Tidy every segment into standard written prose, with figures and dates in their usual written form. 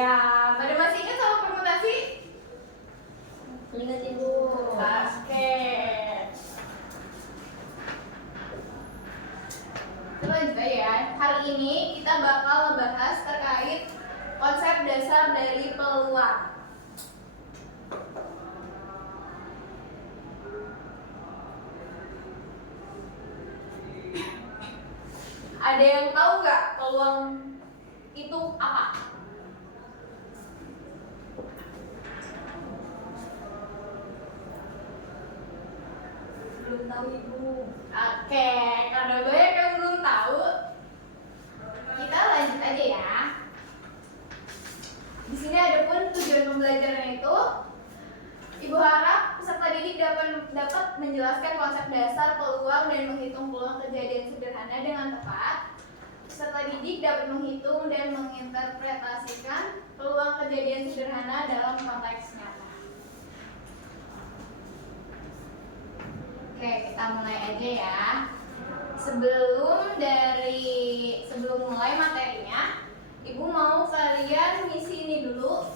Ya, pada masih ingat sama permutasi? Ingat Ibu. Oke. Lanjut aja ya. Hari ini kita bakal ngebahas terkait konsep dasar dari peluang. Ada yang tahu nggak peluang itu apa? Belum tahu Ibu. Oke, karena banyak yang belum tahu, kita lanjut aja ya. Di sini ada pun tujuan pembelajaran itu. Ibu harap peserta didik dapat menjelaskan konsep dasar peluang dan menghitung peluang kejadian sederhana dengan tepat. Peserta didik dapat menghitung dan menginterpretasikan peluang kejadian sederhana dalam konteks nyata. Oke, kita mulai aja ya. Sebelum mulai materinya, Ibu mau kalian ngisi ini dulu.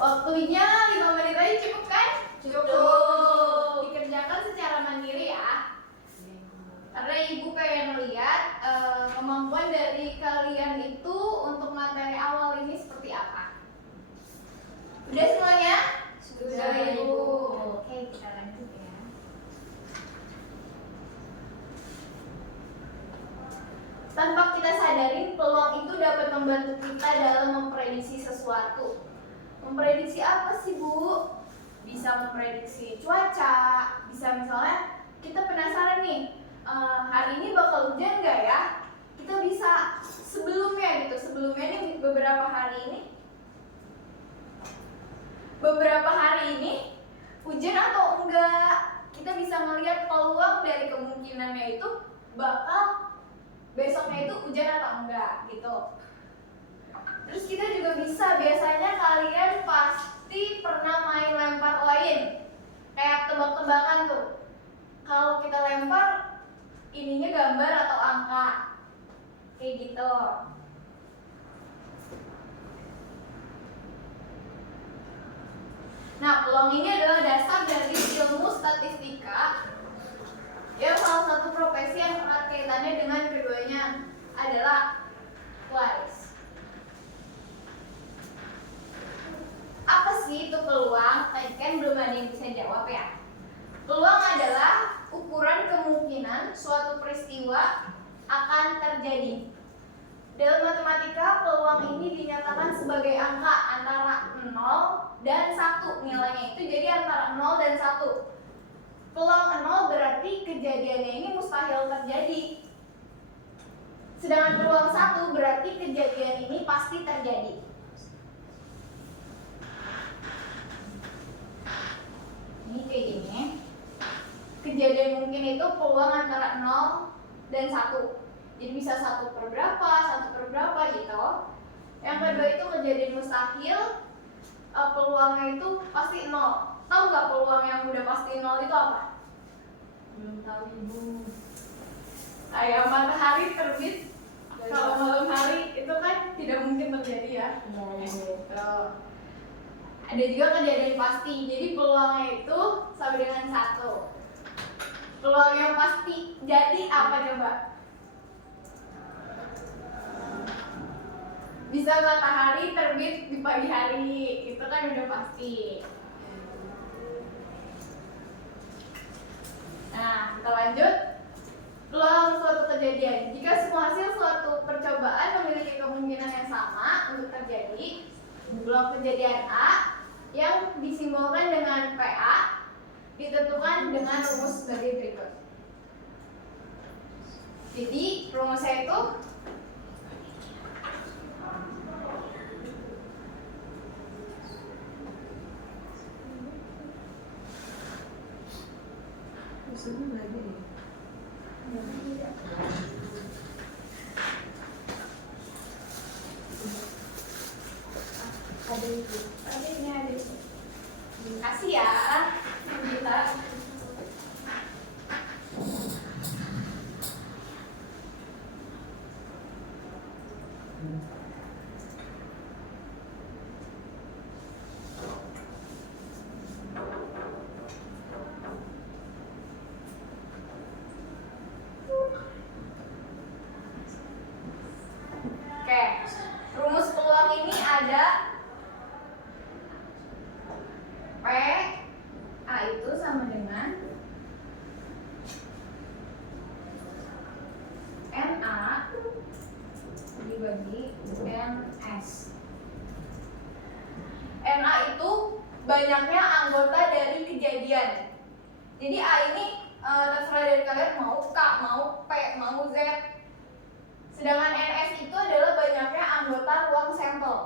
Waktunya 5 menit aja cukup kan? Cukup. Dikerjakan secara mandiri ya. Karena Ibu pengen lihat kemampuan dari kalian itu untuk materi awal ini seperti apa. Udah semuanya? Sudah Ibu. Oke, kita lanjut ya. Tanpa kita sadari, peluang itu dapat membantu kita dalam memprediksi sesuatu. Memprediksi apa sih, Bu? Bisa memprediksi cuaca, bisa misalnya kita penasaran nih, hari ini bakal hujan nggak ya? Kita bisa sebelumnya nih beberapa hari ini hujan atau enggak, kita bisa melihat peluang dari kemungkinannya itu bakal besoknya itu hujan atau enggak gitu. Terus kita juga bisa, biasanya kalian pasti pernah main lempar koin, kayak tebak-tebakan tuh. Kalau kita lempar, ininya gambar atau angka, kayak gitu. Nah, peluang ini adalah dasar dari ilmu statistika, yang salah satu profesi yang erat kaitannya dengan keduanya adalah waris. Apa sih itu peluang? Tadi kan belum ada yang bisa jawab ya. Peluang adalah ukuran kemungkinan suatu peristiwa akan terjadi. Dalam matematika, peluang ini dinyatakan sebagai angka antara 0 dan 1 nilainya itu, jadi antara 0 dan 1. Peluang 0 berarti kejadiannya ini mustahil terjadi. Sedangkan peluang 1 berarti kejadian ini pasti terjadi. Ini kayak gini. Kejadian mungkin itu peluang antara 0 dan 1. Jadi bisa 1 per berapa gitu. Yang kedua itu kejadian mustahil, peluangnya itu pasti 0. Tahu nggak peluang yang udah pasti 0 itu apa? Belum tahu Ibu. Kayak matahari terbit kalau malam hari itu kan tidak mungkin terjadi ya. Gitu. Ada juga kejadian pasti, jadi peluangnya itu sama dengan 1. Peluang yang pasti jadi apa coba? Bisa matahari terbit di pagi hari, itu kan udah pasti. Nah, kita lanjut. Peluang suatu kejadian. Jika semua hasil suatu percobaan memiliki kemungkinan yang sama untuk terjadi, peluang kejadian A yang disimbolkan dengan PA ditentukan dengan rumus sebagai berikut. Jadi rumusnya itu Ada Ibu. ini ada. Kasih ya, kita. Oke, rumus peluang ini ada P A itu sama dengan NA dibagi NS. NA itu banyaknya anggota dari kejadian. Jadi A ini terserah dari kalian mau K, mau P, mau Z. Sedangkan NS itu adalah banyaknya anggota ruang sampel.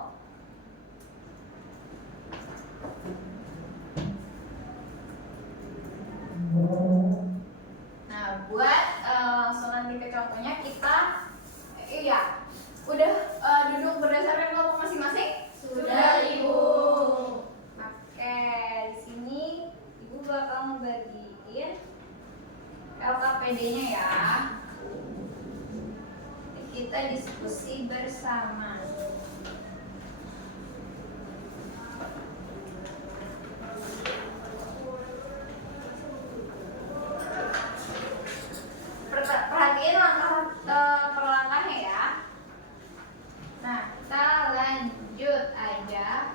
Nah, buat langsung nanti ke contohnya kita udah duduk berdasarkan kelompok masing-masing? Sudah, Ibu. Oke, di sini Ibu bakal ngebagiin LKPD-nya ya. Kita diskusi bersama. Perhatiin langkah per langkahnya ya. Nah, kita lanjut aja.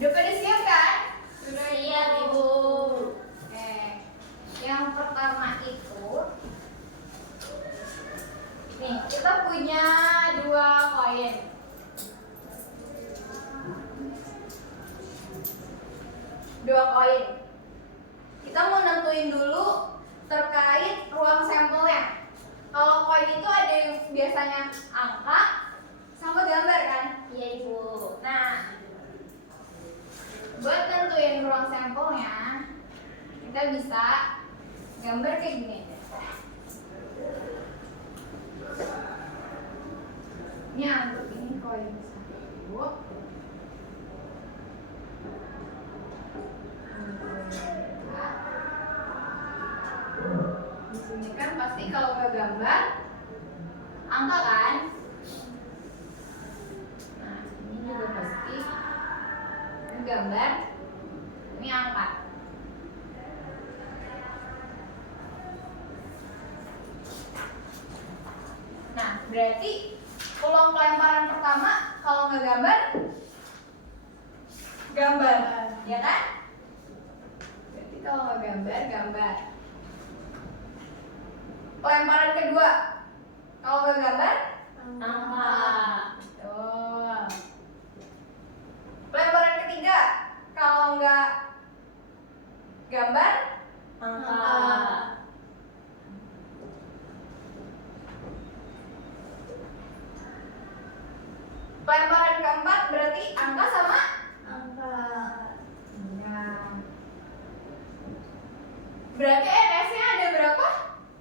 Udah pada siap kan? Sudah siap, Ibu. Oke. Yang pertama itu nih, kita punya 2 koin. Kita mau nentuin dulu terkait ruang sampelnya. Kalau koin itu ada yang biasanya angka sama gambar kan? Iya, Ibu. Nah, buat nentuin ruang sampelnya, kita bisa gambar kayak gini aja. Ini anggap ini koin 1. Di sini kan pasti kalau nggak gambar angka kan? Nah, ini juga pasti ini gambar, ini angka. Nah, berarti peluang pelemparan pertama kalau nggak gambar, ya kan? Berarti kalau nggak gambar. Pelemparan kedua kalau nggak gambar, Angka. betul. Pelemparan ketiga kalau nggak gambar, Angka. pelemparan keempat berarti angka sama. Angka. Ya. Berarti NS-nya ada berapa?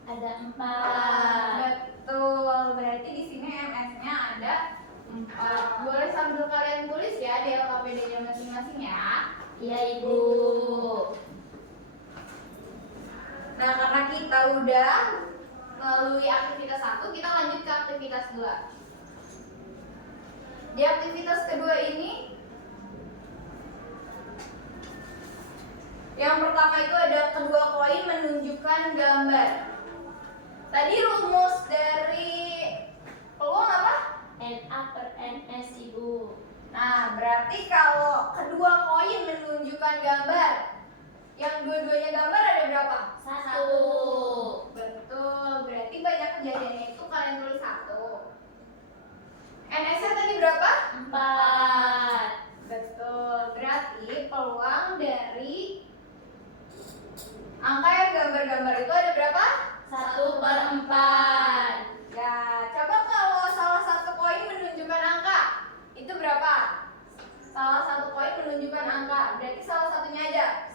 Ada 4. Betul. Berarti di sini MS-nya ada 4. Boleh sambil kalian tulis ya di LKPD-nya masing-masing ya. Iya, Ibu. Nah, karena kita udah melalui aktivitas 1, kita lanjut ke aktivitas 2. Di aktivitas kedua ini, yang pertama itu ada kedua koin menunjukkan gambar. Tadi rumus dari peluang apa? NA per NS, Ibu. Nah, berarti kalau kedua koin menunjukkan gambar, yang dua-duanya gambar ada berapa? 1. Betul, berarti banyak kejadiannya itu kalian tulis 1. NS-nya tadi berapa? 4. Betul, berarti peluang dari angka yang gambar-gambar itu ada berapa? 1/4. Ya, coba kalau salah satu koin menunjukkan angka, itu berapa? Salah satu koin menunjukkan angka, berarti salah satunya aja.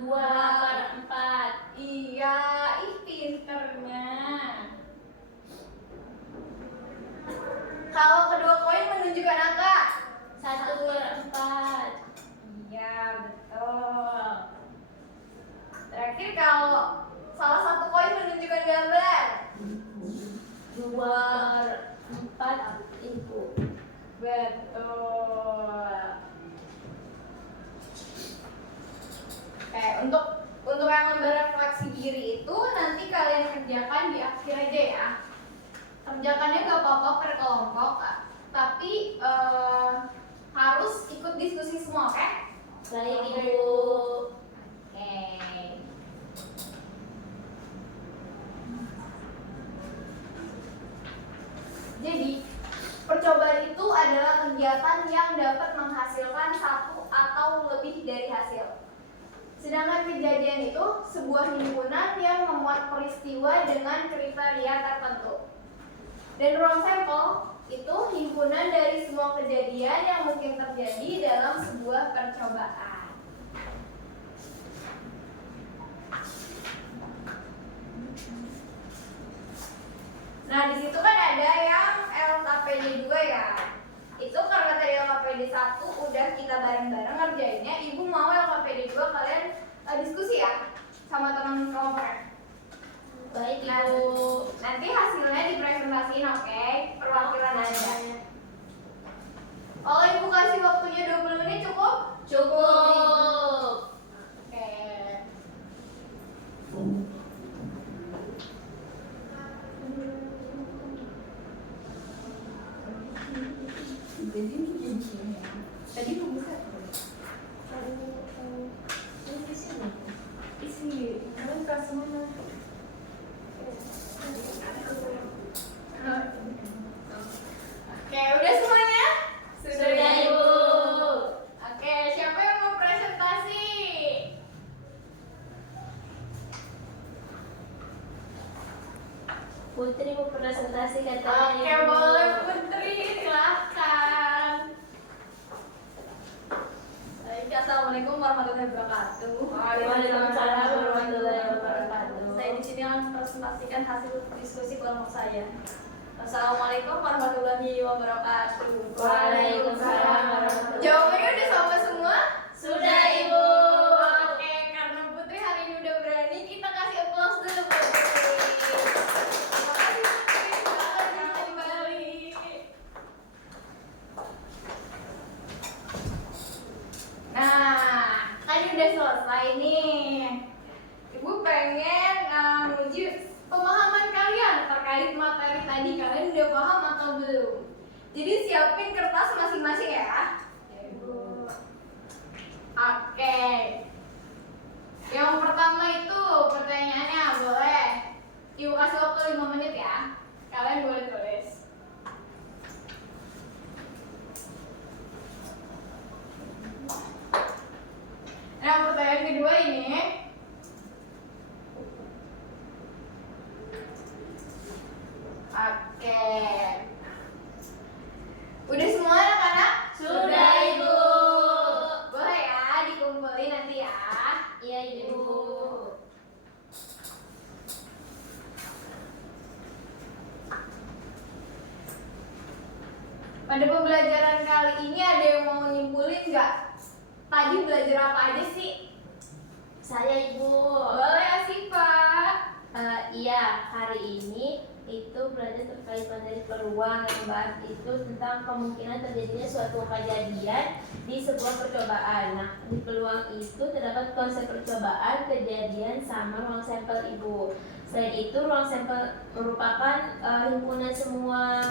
2/4. Iya, ih pinternya. Kalau kedua koin menunjukkan angka, 1/4. iya betul. Terakhir kalau salah satu koin menunjukkan gambar, 2/4, Ibu. Betul. Oke, untuk yang lembar refleksi diri itu nanti kalian kerjakan di akhir aja ya. Kerjakannya gak apa-apa per kelompok, tapi harus ikut diskusi semua, oke? Baik Ibu. Oke. Jadi, percobaan itu adalah kegiatan yang dapat menghasilkan satu atau lebih dari hasil. Sedangkan kejadian itu sebuah himpunan yang memuat peristiwa dengan kriteria tertentu. Dan ruang sampel itu himpunan dari semua kejadian yang mungkin terjadi dalam sebuah percobaan. Nah, di situ kan ada yang LKPD 2 ya. Itu karena tadi LKPD 1 udah kita bareng-bareng ngerjainnya, Ibu mau LKPD 2 kalian diskusi ya sama teman kelompok. Baik Nah, Ibu. nanti hasilnya dipresentasiin, oke? Perwakilan Anda. Kalau Ibu kasih waktunya 20 menit cukup? Cukup. Oke. Tadi belum bisa. Isi, kalian kelas mana? Oke, udah semuanya? Sudah Ibu. Oke, siapa yang mau presentasi? Putri mau presentasi katanya Oke, Ibu. boleh Putri, silahkan. Baik, assalamualaikum warahmatullahi wabarakatuh. Waalaikumsalam warahmatullahi wabarakatuh. Saya di sini akan presentasikan hasil diskusi kelompok saya. Assalamualaikum warahmatullahi wabarakatuh. Waalaikumsalam warahmatullahi wabarakatuh. Jawabannya udah sama semua? Sudah Ibu. Oke, karena Putri hari ini udah berani, kita kasih applause dulu buat Putri. Terima kasih Putri, silakan duduk kembali. Nah, tadi udah selesai nih. Ibu pengen nguji pemahaman kalian terkait materi tadi. Kalian udah paham atau belum? Jadi siapin kertas masing-masing ya. Ya, Ibu. Oke. Yang pertama itu pertanyaannya boleh Ibu kasih waktu 5 menit ya. Kalian boleh tulis. Nah, pertanyaan kedua ini. Oke. Udah semua anak-anak? Sudah Ibu. Boleh ya dikumpulin nanti ya. Iya Ibu. Pada pembelajaran kali ini ada yang mau nyimpulin nggak? Tadi belajar apa aja sih? Saya Ibu. Boleh Asifa. Iya, hari ini itu belajar terkait materi peluang yang bahas itu tentang kemungkinan terjadinya suatu kejadian di sebuah percobaan. Nah, di peluang itu terdapat konsep percobaan, kejadian, sama ruang sampel Ibu. Selain itu, ruang sampel merupakan himpunan semua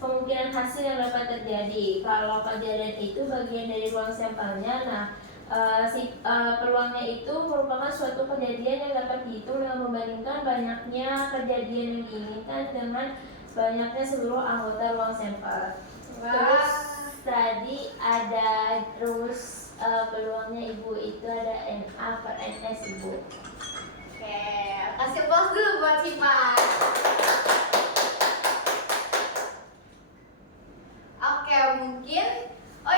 kemungkinan hasil yang dapat terjadi. Kalau kejadian itu bagian dari ruang sampelnya, nah peluangnya itu merupakan suatu kejadian yang dapat dihitung dengan membandingkan banyaknya kejadian yang diinginkan dengan banyaknya seluruh anggota ruang sampel. Terus tadi ada rumus peluangnya Ibu, itu ada NA per NS Ibu. Oke, kasih applause dulu buat Sipa. Oke, mungkin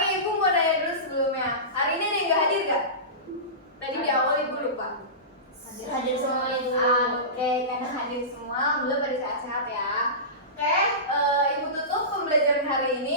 Ibu mau nanya dulu sebelumnya. Hari ini ada yang nggak hadir nggak? Tadi di awal Ibu lupa. Hadir semua Ibu. Oke, karena hadir semua, alhamdulillah pada sehat-sehat ya. Oke, Ibu tutup pembelajaran hari ini